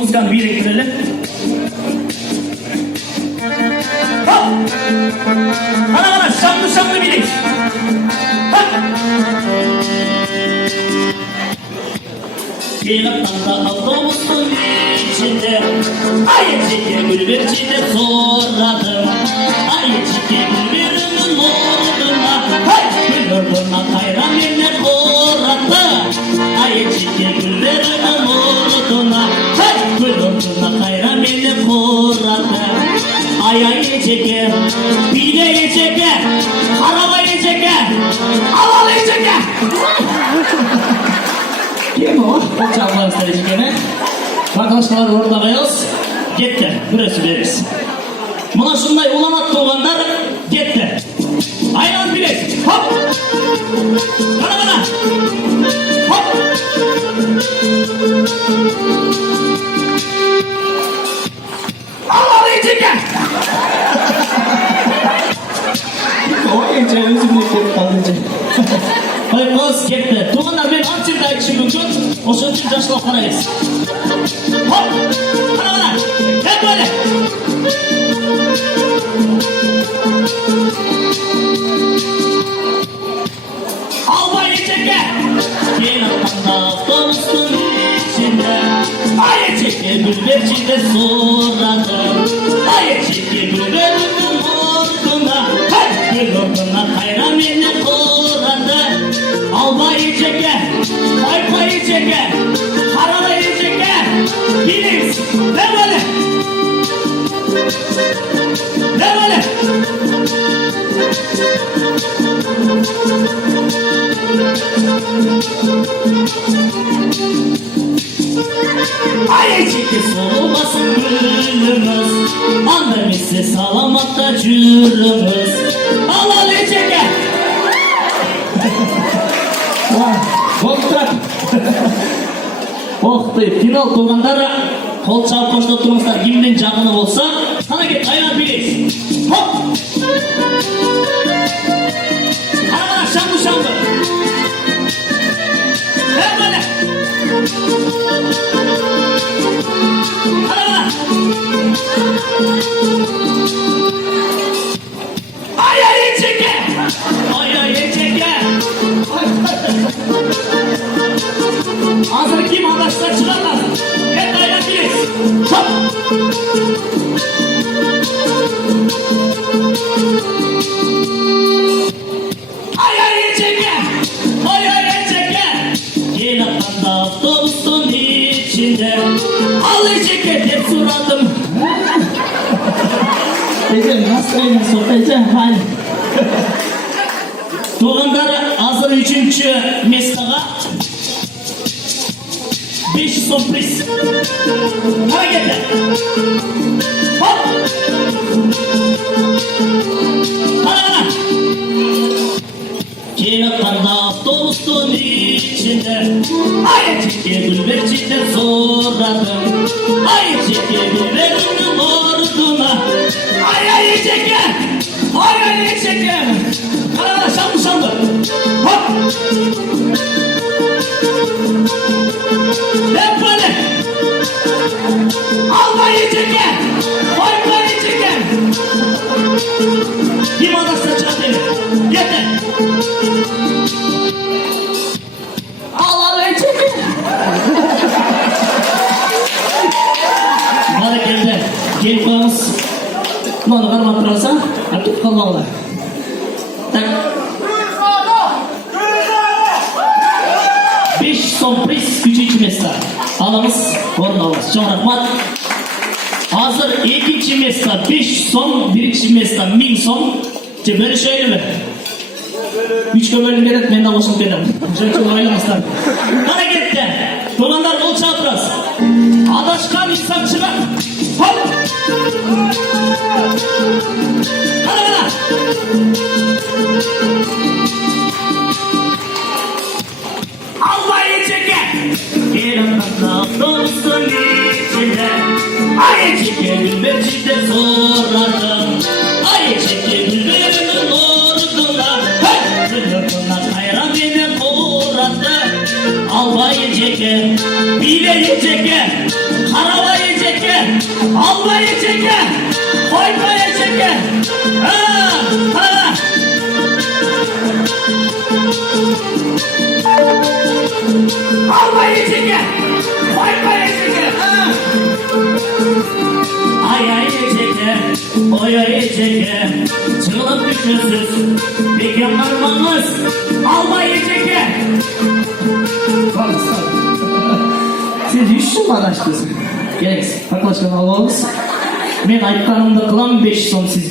Muzikani biriktirelim. Hop! Ana şamlı birlik. Hop! Gelip tanda avtobusun içinde ayıcık gülberçide zorladım. Ayıcık gülberinin orduna gül orduna kayran yerine uğradı. Ayıcık gülberinin orduna gül orduna kayran yerine uğradı. Ayıcık bileyecek arabayıcık alalayıcık. Kim o? Çalma istedik gene. Arkadaşlar orada koyuyoruz. Gitti. Burası veririz. Buna şunday ulamat doğanlar gitti. Aynen bilek. Hop. Bana. Hop. Ağlayıcı gel. O gece özümle gelip kalınca. Hayır kız gitti. Doğanlar ben antırda kişi mümkün. O sözcük yaşlı karayız. Hop! Bana! Hep böyle! Albayı çeke! Gel atanda avtobusun içinde ayı çeke gülberçinde zorladım. Ayı çeke gülberinin orduna gül orduna kayran yerine uğradı. Albayı çeke! Aypayı çeke! Paralayı çeke! Biliriz! Ne böyle? Ne böyle? Ayı çeke solmasın gülümüz, annemizse salamatta cürümüz. Alalı çeke! Voltrak! Oqtay, final to'g'andari qo'l chap qo'shib turmaslar, kimning jag'ini bo'lsa, sana ket aylan bileyiz. Hop! Ana şamlı. Hep böyle. Ana. Ay çeke. Ay çeke. Hazır kim arkadaşlar çıkarlar? Hep aylan bileyiz. Hop! Ay çeke. Ay çeke. Gel atanda avtobusun içinde al çeke hep suradım. Ece nasıl sohbet Ece hal. Doğanlar hazır 3. mesleğe 5 sürpriz. Hareketler. Hop. Ana. Gel atanda avtobusun içinde ayı çeke gülberçinde zorladım. Ayı çeke gülberinin orduna ay çeke. Ay çeke. Ana şamlı. Hop. Hep böyle. Almayı çeke. Almayı çeke. Kim adasına çıkartayım? Yeter. Almayı çeke. Bana geldi. Gel koyamız. Bunu karma durarsan artık kalmalılar. Tak. 5 sürpriz 3. mesle. Alımız orada alırız. Çok rahmat. Hazır 2. mesle 5 son 1. mesle 1000 son. Böyle şöyle mi? 3 kömürlü gerek ben de olsun dedim. Şöyle çok oynamaslar. Harekette. Dolanlar bol çapraz. Adaşkan insan çıkar. Hop. Hadi. Almayı çeke. Gelin avtobusun içinde ayı çeke gülberçinde zorladım. Ayı çeke gülberinin orduna gül orduna kayran yerine uğradı. Almayı çeke bile yiyecekке, karava yiyecekke, alma yiyecekke, koyma yiyecekke. Ha, ha. Alma yiyecekke, koyma yiyecekke. Ha. Ay ay yiyecekke, oy ay yiyecekke, çığlık düşünsüz, bir yanlarmanız, alma yiyecekke. Siz 100 so'm adashdingiz. Kerak, haqiqatdan olamiz. Men aytganimda qilaman 5 so'm sizga.